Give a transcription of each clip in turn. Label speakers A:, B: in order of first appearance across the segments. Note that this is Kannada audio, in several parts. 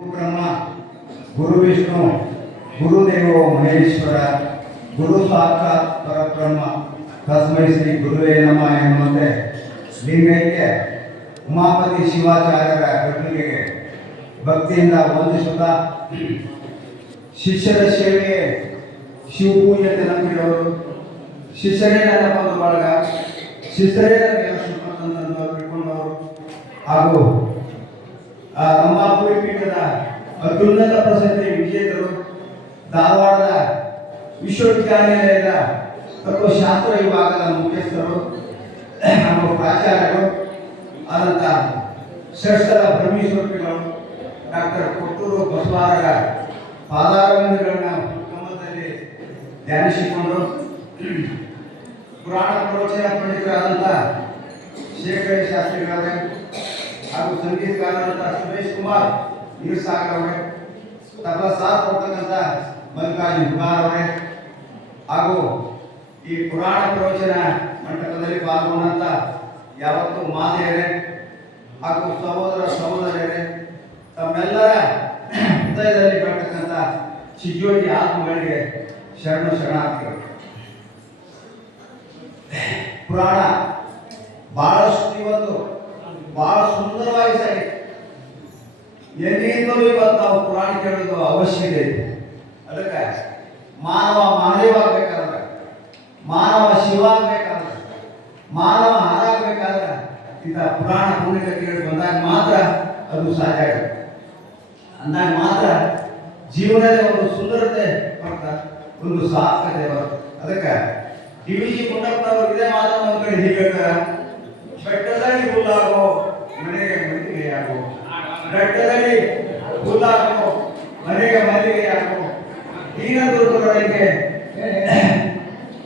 A: ಬ್ರಹ್ಮ ಗುರು ವಿಷ್ಣು ಗುರುದೇವೋ ಮಹೇಶ್ವರ ಗುರು ಸಾಕ್ಷಾತ್ ಪರಬ್ರಹ್ಮ ತಸ್ಮೈ ಶ್ರೀ ಗುರುವೇ ನಮ ಎನ್ನುವಂತೆ ಲಿಂಗೈಕ್ಯ ಉಮಾಪತಿ ಶಿವಾಚಾರ್ಯರ ಕೃತಿಗೆ ಭಕ್ತಿಯಿಂದ ವಂದಿಸುತ್ತಾ ಶಿಷ್ಯರ ಸೇವೆಗೆ ಶಿವಪೂಜೆ ನಂಬಿರೋರು ಶಿಷ್ಯರೇ ನನ್ನ ಬಂಧು ಬಳಗ ಶಿಷ್ಯರೇ ಸುಖ ತಿಳ್ಕೊಂಡವರು ಹಾಗೂ ರಂಭಾಪುರಿ ಪೀಠದ ಅತ್ಯುನ್ನತ ಪ್ರಶಸ್ತಿ ವಿಜೇತರು ಧಾರವಾಡದ ವಿಶ್ವವಿದ್ಯಾನಿಲಯದ ತತ್ವಶಾಸ್ತ್ರ ವಿಭಾಗದ ಮುಖ್ಯಸ್ಥರು ಹಾಗೂ ಪ್ರಾಚಾರ್ಯರು ಆದಂಥ ಶ್ರೇಷ್ಠರ ಬ್ರಹ್ಮೇಶ್ವರಿಗಳು ಡಾಕ್ಟರ್ ಕೊಟ್ಟೂರು ಬಸವರಾಜ ಪಾದಾರವಿಂದಗಳನ್ನ ಗಮನದಲ್ಲಿ ಧ್ಯಾನಿಸಿಕೊಂಡು ಪುರಾಣ ಪ್ರವಚನ ಪಂಡಿತರಾದಂಥ ಶೇಖರ ಶಾಸ್ತ್ರಿಗಳವರೇ ಹಾಗೂ ಸಂಗೀತಗಾರರಾದ ಸುರೇಶ್ ಕುಮಾರ್, ನೀರ್ಸಾಗರ್ ಅವರೇ ತಬಲ ಸಾಥ್ ಕೊಡ್ತಕ್ಕಂಥ ಮಲ್ಲಿಕಾರ್ಜುನ್ ಕುಮಾರ್ ಅವರೇ, ಹಾಗೂ ಈ ಪುರಾಣ ಪ್ರವಚನ ಮಂಟಪದಲ್ಲಿ ಪಾಲ್ಗೊಂಡಂತ ಯಾವತ್ತು ಮಾತೆಯರೇ ಹಾಗೂ ಸಹೋದರ ಸಹೋದರಿಯರೇ, ತಮ್ಮೆಲ್ಲರ ಹೃದಯದಲ್ಲಿ ಬರ್ತಕ್ಕಂಥ ಚಿಜ್ಯೋತಿ ಆತ್ಮಗಳಿಗೆ ಶರಣು ಶರಣಾರ್ಥಿಗಳು. ಪುರಾಣ ಬಹಳಷ್ಟು ಇವತ್ತು ಬಹಳ ಸುಂದರವಾಗಿ ಸಾಗಿದೆ ಎಲ್ಲಿಂದ ಇವತ್ತು ನಾವು ಪುರಾಣ ಕೇಳೋದು ಅವಶ್ಯಕತೆ ಇದೆ. ಅದಕ್ಕೆ ಮಾನವ ಮಾನವವಾಗಬೇಕಾದ್ರೆ ಮಾನವ ಶಿವ ಆಗ್ಬೇಕಾದ್ರೆ ಮಾನವ ಹಾರಾಗಬೇಕಾದ್ರೆ ಇಂಥ ಪುರಾಣ ಪುಣ್ಯಕ ಕೇಳಿ ಬಂದಾಗ ಮಾತ್ರ ಅದು ಸಾಧ್ಯ ಆಗುತ್ತೆ. ಅಂದಾಗ ಮಾತ್ರ ಜೀವನದ ಒಂದು ಸುಂದರತೆ ಬರ್ತಾರೆ ಒಂದು ಸಾರ್ಥಕತೆ ಬರುತ್ತೆ. ಅದಕ್ಕೆ ಡಿ ವಿ ಜಿ ಕುಂಡಪ್ಪನವರು ಇದೇ ಮಾತನ್ನು ಒಂದು ಕಡೆ ಹೀಗೆ ಹೇಳ್ತಾರೆ. ಬೆಟ್ಟದಲ್ಲಿ ಹುಲ್ಲಾಗೋ ಮನೆಗೆ ಮಲ್ಲಿಗೆಯಾಗೋ. ಬೆಟ್ಟದಲ್ಲಿ ಹುಲ್ಲಾಗೋ ಮನೆಗೆ ಮಲ್ಲಿಗೆಯಾಗೋ. ದೀನ ದುರ್ಗಗಳಿಗೆ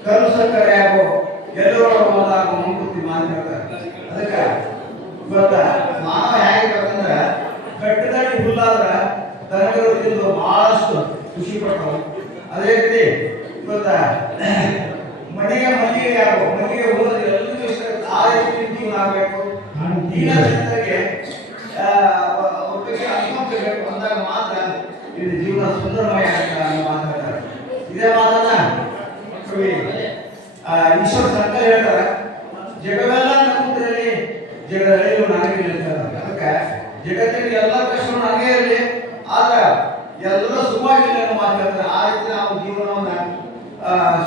A: ಕರು ಸಕ್ಕರೆ ಆಗೋ. ಎಲ್ಲರೂ ಒಂದಾಗೋ ಮಂಕುತಿ ಮಾತಾಡ್ತಾರೆ ಅದಕ್ಕೆ ಗೊತ್ತಾ ಮಾನವ ಹೇಗಿರ್ಬೇಕಂದ್ರೆ ಬೆಟ್ಟದಲ್ಲಿ ಹುಲ್ಲಾದ್ರ ದನಗಳು ತಿಂದು ಬಹಳಷ್ಟು ಖುಷಿ ಪಡ್ತಾವೆ. ಅದೇ ರೀತಿ ಗೊತ್ತಾ ಮನೆಗೆ ಮಲ್ಲಿಗೆ ಆಗೋ ಮಲ್ಲಿಗೆ ಹೋದ್ರೆ ಎಲ್ಲರಿಗೂ ಇಷ್ಟ ಆಗುತ್ತೆ. ಆ ರೀತಿ ಜೀವನ ಆಗಬೇಕು ಜನತೆಗೆ ಒಬ್ಬರಿಗೆ ಬಂದಾಗ ಬೇಕು ಅಂದಾಗ ಮಾತ್ರ ಇದು ಜೀವನ ಸುಂದರಮಯ ಅಂತ ಮಾತಾಡ್ತಾರೆ. ಇದೇ ಮಾತನ್ನ ಈಶ್ವರ ಸರ್ಕಾರ ಹೇಳ್ತಾರೆ. ಜಗವೆಲ್ಲ ನಮ್ಮದ್ರಲ್ಲಿ ಜಗದಲ್ಲಿ ನನಗೆ ಹೇಳ್ತಾರೆ. ಅದಕ್ಕೆ ಜಗತ್ತಿನ ಎಲ್ಲ ಕಷ್ಟಗಳು ನನಗೆ ಇರಲಿ ಆದ್ರೆ ಎಲ್ಲರೂ ಸುಖವಾಗಿಲ್ಲ ಅನ್ನೋ ಮಾತು ಹೇಳ್ತಾರೆ. ಆ ರೀತಿ ನಾವು ಜೀವನವನ್ನ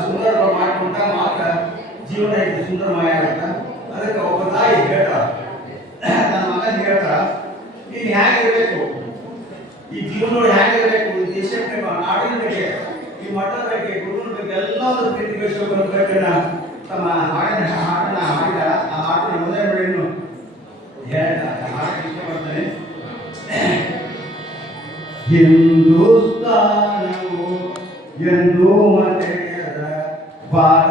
A: ಸುಂದರ ಮಾಡಿಕೊಂಡಾಗ ಮಾತ್ರ ಜೀವನ ಇದು ಸುಂದರಮಯ ಆಗುತ್ತೆ. ಅದಕ್ಕೆ ಒಬ್ಬ ತಾಯಿ ಹೇಳ್ತಾರ ನನ್ನ ಮಗನ ಹೇಳ್ತಾರ ನೀನು ಹೇಗಿರ್ಬೇಕು ಈ ಜೀವನದೊಳಗೆ ಹೇಗಿರ್ಬೇಕು ದೇಶ ನಾಡಿನ ಬಗ್ಗೆ, ಈ ಮಠದ ಬಗ್ಗೆ ಗುರುವಿನ ಬಗ್ಗೆ ಎಲ್ಲದರ ಪ್ರೀತಿ ಗಳಿಸಬೇಕು ಬೇಕನ್ನ ತಮ್ಮ ಹಾಡಿನ ಹಾಡನ್ನ ಹಾಡಿದ, ಆ ಹಾಡಿನ ಮೊದಲನೇ ಬೆಳೆಯನ್ನು ಆ ಹಾಡಕ್ಕೆ ಇಷ್ಟಪಡ್ತೇನೆ. ಹಿಂದೂಸ್ತಾನವು ಎಂದು ಮತೆಯರ ಭಾರತ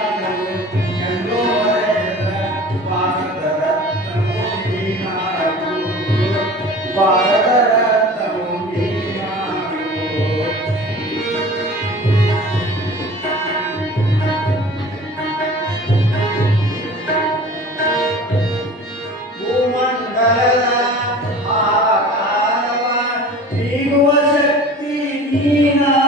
A: ദൈവശക്തി നീനാ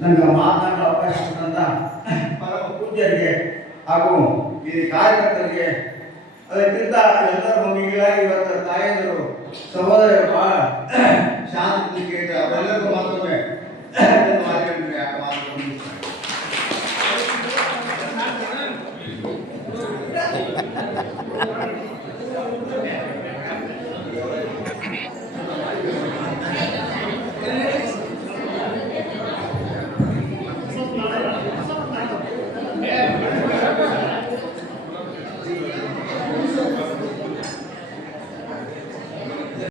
A: ನನಗೆ ಮಾತನಾಡಲು ಅವಕಾಶ ಕೊಟ್ಟಂತ ಪರಮ ಪೂಜ್ಯರಿಗೆ ಹಾಗೂ ಈ ಕಾರ್ಯಕರ್ತರಿಗೆ, ಅದಕ್ಕಿಂತ ಎಲ್ಲರ ಮಮ್ಮಿಗಳಾಗಿ ಇವತ್ತು ತಾಯಂದರು, ಸಹೋದರರು ಬಹಳ